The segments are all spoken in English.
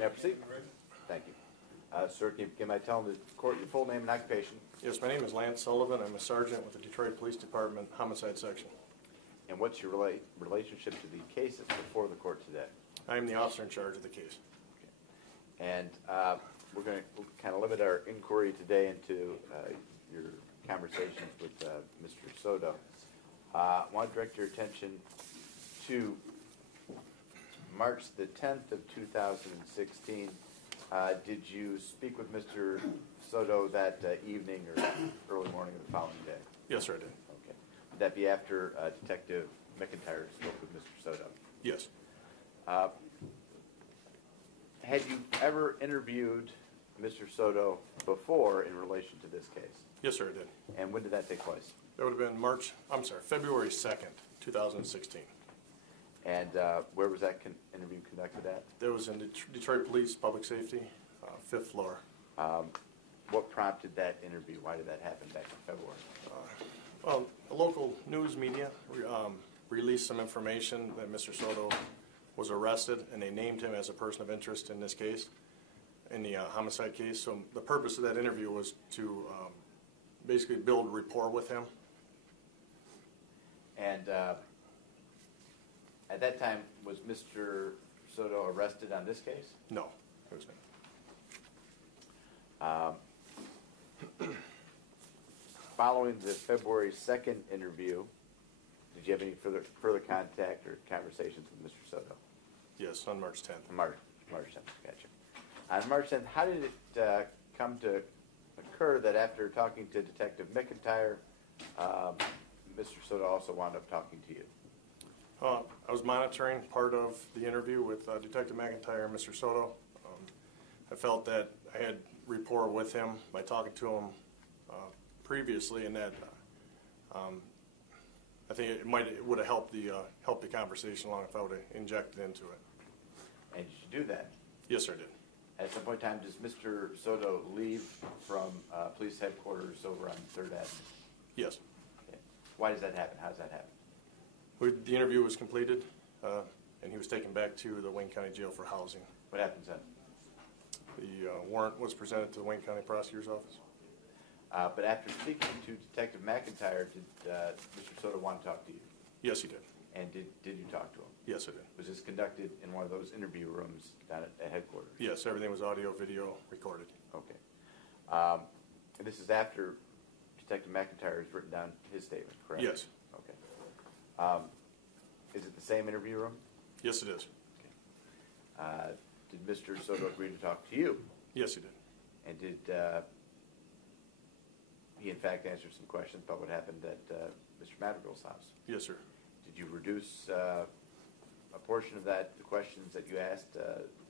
May I proceed? Thank you. Sir, can I tell the court your full name and occupation? Yes, my name is Lance Sullivan. I'm a sergeant with the Detroit Police Department Homicide Section. And what's your relationship to the case that's before the court today? I am the officer in charge of the case. Okay. And we'll kind of limit our inquiry today into your conversations with Mr. Soto. I want to direct your attention to March the 10th of 2016. Did you speak with Mr. Soto that evening or early morning of the following day? Yes, sir, I did. Okay. Would that be after Detective McIntyre spoke with Mr. Soto? Yes. Had you ever interviewed Mr. Soto before in relation to this case? Yes, sir, I did. And when did that take place? That would have been February 2nd, 2016. And where was that interview conducted at? That was in Detroit Police Public Safety, 5th floor. What prompted that interview? Why did that happen back in February? Well, a local news media released some information that Mr. Soto was arrested, and they named him as a person of interest in this case, in the homicide case. So the purpose of that interview was to basically build rapport with him. And at that time, was Mr. Soto arrested on this case? No, it was not. Following the February 2nd interview, did you have any further contact or conversations with Mr. Soto? Yes, on March 10th. March 10th, gotcha. On March 10th, how did it come to occur that after talking to Detective McIntyre, Mr. Soto also wound up talking to you? I was monitoring part of the interview with Detective McIntyre and Mr. Soto. I felt that I had rapport with him by talking to him previously, and that I think it would have helped the conversation along if I would have injected into it. And did you do that? Yes, sir, I did. At some point in time, does Mr. Soto leave from police headquarters over on 3rd Avenue? Yes. Okay. Why does that happen? How does that happen? The interview was completed, and he was taken back to the Wayne County Jail for housing. What happens then? The warrant was presented to the Wayne County Prosecutor's Office. But after speaking to Detective McIntyre, did Mr. Soto want to talk to you? Yes, he did. And did you talk to him? Yes, I did. Was this conducted in one of those interview rooms down at headquarters? Yes, everything was audio, video recorded. Okay. And this is after Detective McIntyre has written down his statement, correct? Yes. Okay. Is it the same interview room? Yes, it is. Okay. Did Mr. Soto agree to talk to you? Yes, he did. And did he, in fact, answer some questions about what happened at Mr. Madrigal's house? Yes, sir. Did you reduce a portion of the questions that you asked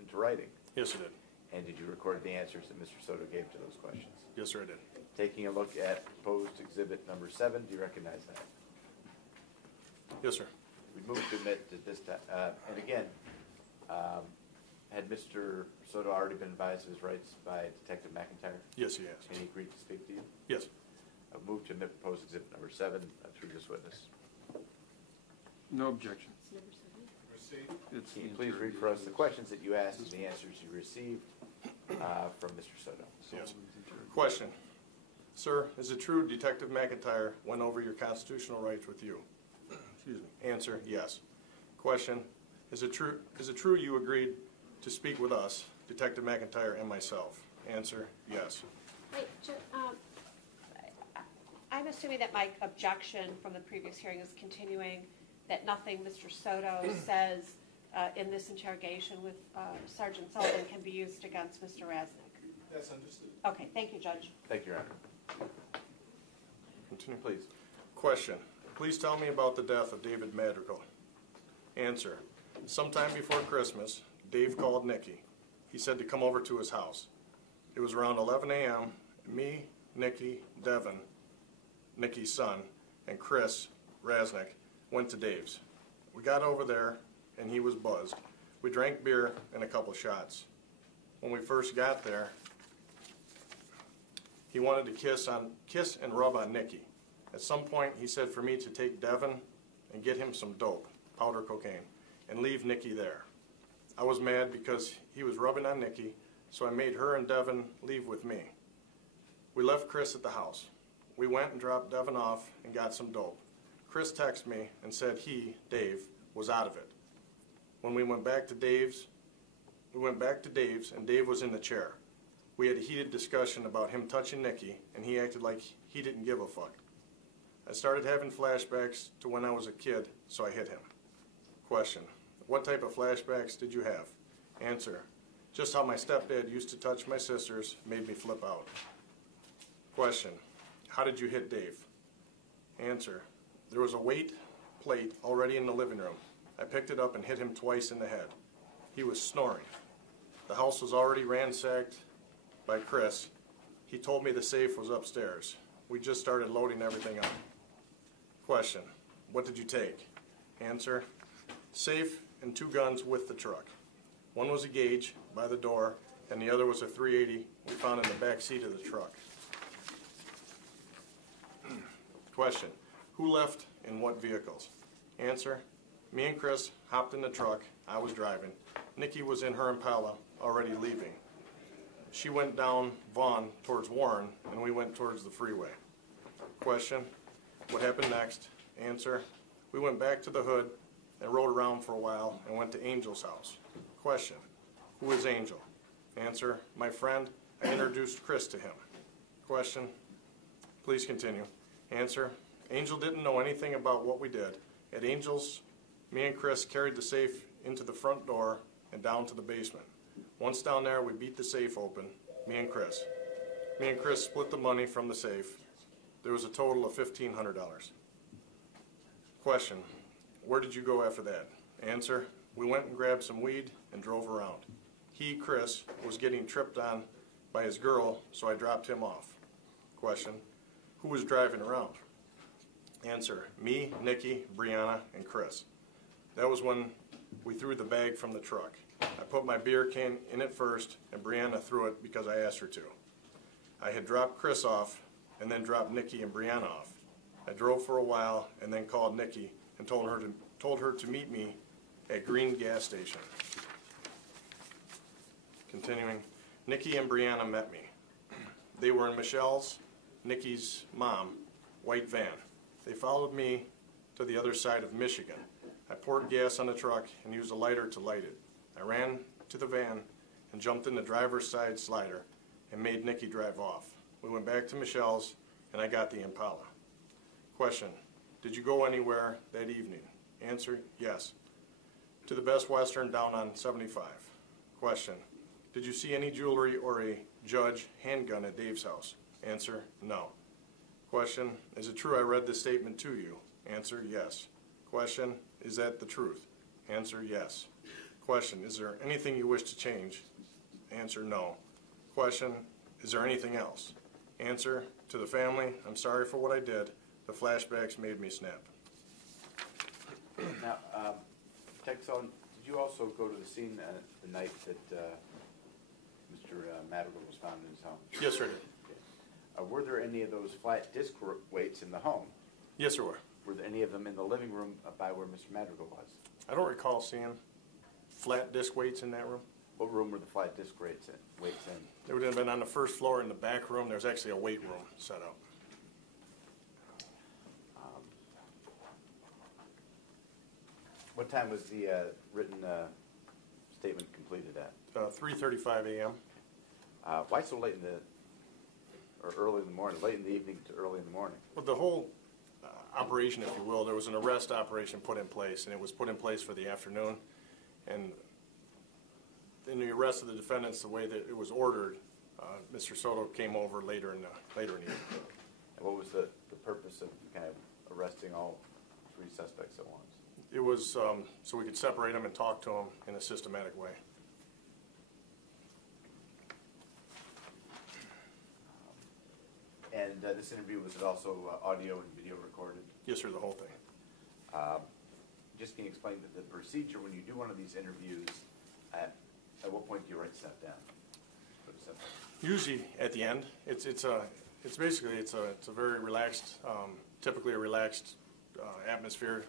into writing? Yes, I did. And did you record the answers that Mr. Soto gave to those questions? Yes, sir, I did. Taking a look at proposed exhibit number 7, do you recognize that? Yes, sir. We move to admit that this time, and again, had Mr. Soto already been advised of his rights by Detective McIntyre? Yes, he has. And he agreed to speak to you? Yes. I move to admit proposed exhibit number 7 through this witness. No objection. Can you please read for us the questions that you asked and the answers you received from Mr. Soto? Yes. Question. Sir, is it true Detective McIntyre went over your constitutional rights with you? Excuse me. Answer, yes. Question. Is it true you agreed to speak with us, Detective McIntyre and myself? Answer, yes. Wait, I'm assuming that my objection from the previous hearing is continuing, that nothing Mr. Soto says in this interrogation with Sergeant Sullivan can be used against Mr. Rasnick. That's understood. Okay, thank you, Judge. Thank you, Your Honor. Continue, please. Question. Please tell me about the death of David Madrigal. Answer. Sometime before Christmas, Dave called Nikki. He said to come over to his house. It was around 11 a.m. Me, Nikki, Devin, Nikki's son, and Chris Rasnick went to Dave's. We got over there, and he was buzzed. We drank beer and a couple shots. When we first got there, he wanted to kiss and rub on Nikki. At some point, he said for me to take Devin and get him some dope, powder cocaine, and leave Nikki there. I was mad because he was rubbing on Nikki, so I made her and Devin leave with me. We left Chris at the house. We went and dropped Devin off and got some dope. Chris texted me and said he, Dave, was out of it. When we went back to Dave's and Dave was in the chair. We had a heated discussion about him touching Nikki, and he acted like he didn't give a fuck. I started having flashbacks to when I was a kid, so I hit him. Question: what type of flashbacks did you have? Answer: just how my stepdad used to touch my sisters made me flip out. Question: how did you hit Dave? Answer: there was a weight plate already in the living room. I picked it up and hit him twice in the head. He was snoring. The house was already ransacked by Chris. He told me the safe was upstairs. We just started loading everything up. Question: what did you take? Answer: safe and 2 guns with the truck. One was a gauge by the door, and the other was a .380 we found in the back seat of the truck. Question: who left in what vehicles? Answer: me and Chris hopped in the truck. I was driving. Nikki was in her Impala, already leaving. She went down Vaughn towards Warren, and we went towards the freeway. Question: what happened next? Answer: we went back to the hood and rode around for a while and went to Angel's house. Question: who is Angel? Answer: my friend. I introduced Chris to him. Question: please continue. Answer: Angel didn't know anything about what we did. At Angel's, me and Chris carried the safe into the front door and down to the basement. Once down there, we beat the safe open, me and Chris. Me and Chris split the money from the safe. There was a total of $1,500. Question: where did you go after that? Answer: we went and grabbed some weed and drove around. He, Chris, was getting tripped on by his girl, so I dropped him off. Question: who was driving around? Answer: me, Nikki, Brianna, and Chris. That was when we threw the bag from the truck. I put my beer can in it first, and Brianna threw it because I asked her to. I had dropped Chris off, and then dropped Nikki and Brianna off. I drove for a while, and then called Nikki and told her to meet me at Green gas station. Continuing, Nikki and Brianna met me. They were in Michelle's, Nikki's mom, white van. They followed me to the other side of Michigan. I poured gas on the truck and used a lighter to light it. I ran to the van and jumped in the driver's side slider and made Nikki drive off. We went back to Michelle's and I got the Impala. Question: did you go anywhere that evening? Answer: yes. To the Best Western down on 75. Question: did you see any jewelry or a Judge handgun at Dave's house? Answer: no. Question: is it true I read this statement to you? Answer: yes. Question: is that the truth? Answer: yes. Question: is there anything you wish to change? Answer: no. Question: is there anything else? Answer: to the family, I'm sorry for what I did. The flashbacks made me snap. Now, Texon, did you also go to the scene the night that Mr. Madrigal was found in his home? Yes, sir, I did. Okay. Were there any of those flat disc weights in the home? Yes, there were. Were there any of them in the living room by where Mr. Madrigal was? I don't recall seeing flat disc weights in that room. What room were the flat disc weights in? They would have been on the first floor in the back room. There's actually a weight room set up. What time was the written statement completed at? 3:35 a.m. Why so late in the, or early in the morning, late in the evening to early in the morning? Well, the whole operation, if you will, there was an arrest operation put in place, and it was put in place for the afternoon. And in the arrest of the defendants, the way that it was ordered, Mr. Soto came over later in the evening. And what was the purpose of kind of arresting all 3 suspects at once? It was so we could separate them and talk to them in a systematic way. And this interview, was it also audio and video recorded? Yes, sir, the whole thing. Just can you explain the procedure when you do one of these interviews? At what point do you write stuff down? Usually at the end. It's basically a very relaxed, typically a relaxed atmosphere,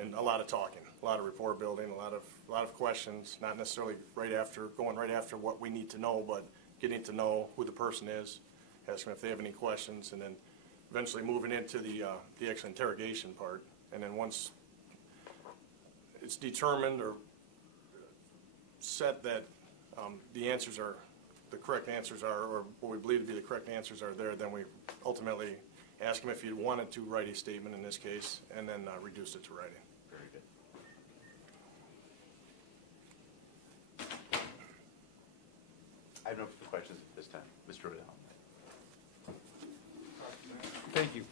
and a lot of talking. a lot of rapport building, a lot of questions, not necessarily going right after what we need to know, but getting to know who the person is, asking if they have any questions, and then eventually moving into the actual interrogation part. And then once it's determined or set that the correct answers are, or what we believe to be the correct answers are there, then we ultimately ask him if he wanted to write a statement in this case, and then reduce it to writing. Very good. I have no further questions at this time. Mr. Riddell. Thank you.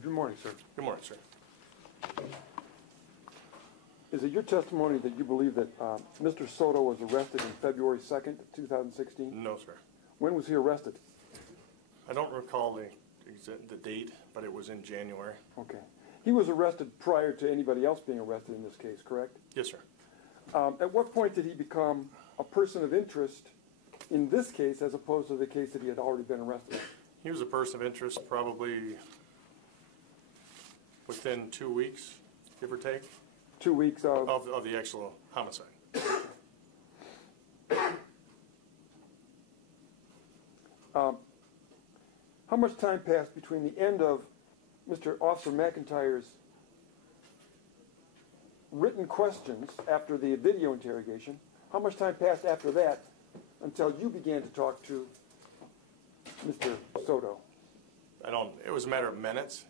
Good morning, sir. Good morning, sir. Is it your testimony that you believe that Mr. Soto was arrested on February 2nd, 2016? No, sir. When was he arrested? I don't recall the date, but it was in January. Okay. He was arrested prior to anybody else being arrested in this case, correct? Yes, sir. At what point did he become a person of interest in this case as opposed to the case that he had already been arrested in? He was a person of interest probably within 2 weeks, give or take, 2 weeks of... of the actual homicide. How much time passed between the end of Mr. Officer McIntyre's written questions after the video interrogation? How much time passed after that until you began to talk to Mr. Soto? It was a matter of minutes.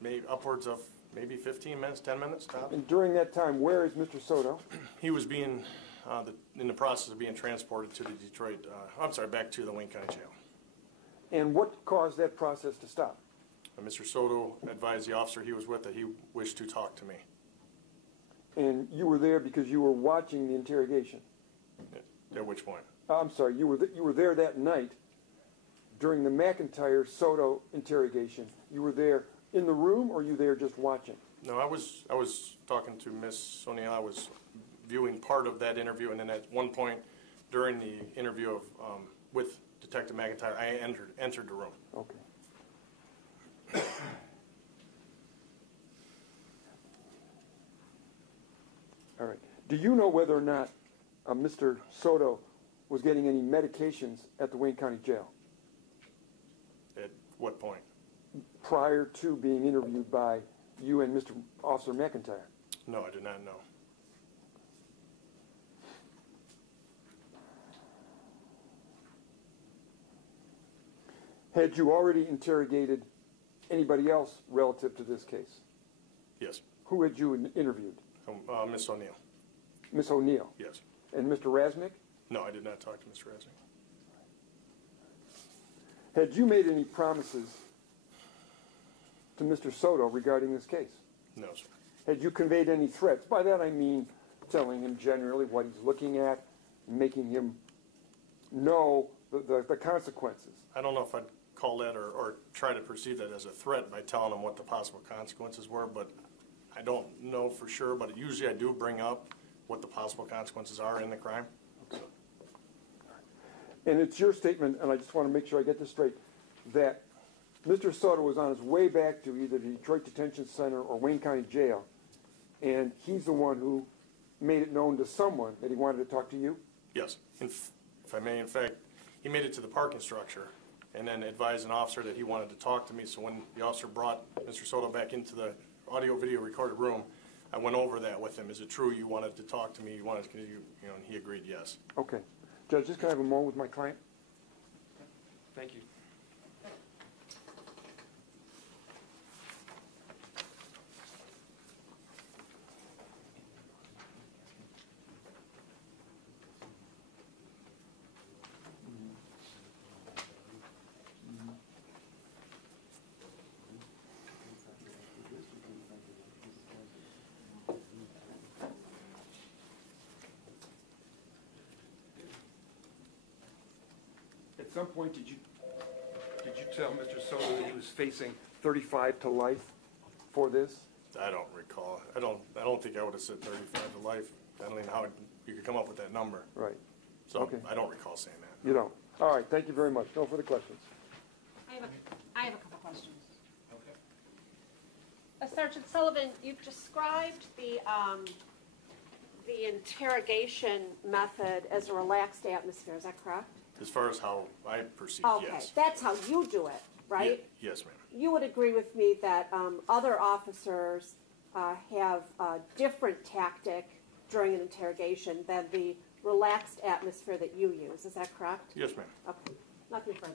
Maybe upwards of maybe 15 minutes, 10 minutes tops. And during that time, where is Mr. Soto? He was being, in the process of being transported to the back to the Wayne County Jail. And what caused that process to stop? Mr. Soto advised the officer he was with that he wished to talk to me. And you were there because you were watching the interrogation? At which point? I'm sorry, you were there that night during the McIntyre-Soto interrogation. You were there in the room, or you there just watching? No, I was talking to Miss O'Neill. I was viewing part of that interview, and then at one point during the interview with Detective McIntyre, I entered the room. Okay. All right. Do you know whether or not Mr. Soto was getting any medications at the Wayne County Jail At what point? prior to being interviewed by you and Mr. Officer McIntyre? No, I did not know. Had you already interrogated anybody else relative to this case? Yes. Who had you interviewed? Miss O'Neill. Miss O'Neill? Yes. And Mr. Raznick? No, I did not talk to Mr. Resnick. Had you made any promises to Mr. Soto regarding this case? No, sir. Had you conveyed any threats? By that I mean telling him generally what he's looking at, making him know the consequences. I don't know if I'd call that or try to perceive that as a threat by telling him what the possible consequences were, but I don't know for sure, but usually I do bring up what the possible consequences are in the crime. So. And it's your statement, and I just want to make sure I get this straight, that Mr. Soto was on his way back to either the Detroit Detention Center or Wayne County Jail, and he's the one who made it known to someone that he wanted to talk to you? Yes. If I may, in fact, he made it to the parking structure and then advised an officer that he wanted to talk to me. So when the officer brought Mr. Soto back into the audio-video recorded room, I went over that with him. Is it true you wanted to talk to me? You wanted to, and he agreed yes. Okay. Judge, just can I have a moment with my client? Thank you. At some point, did you tell Mr. Soto that he was facing 35 to life for this? I don't recall. I don't think I would have said 35 to life. I don't even know how you could come up with that number. Right. So Okay. I don't recall saying that. You don't? All right. Thank you very much. No further questions. I have a couple questions. Okay. Sergeant Sullivan, you've described the interrogation method as a relaxed atmosphere. Is that correct? As far as how I perceive, Okay, yes. that's how you do it, right? Yes, ma'am. You would agree with me that other officers have a different tactic during an interrogation than the relaxed atmosphere that you use. Is that correct? Yes, ma'am. Okay, nothing further.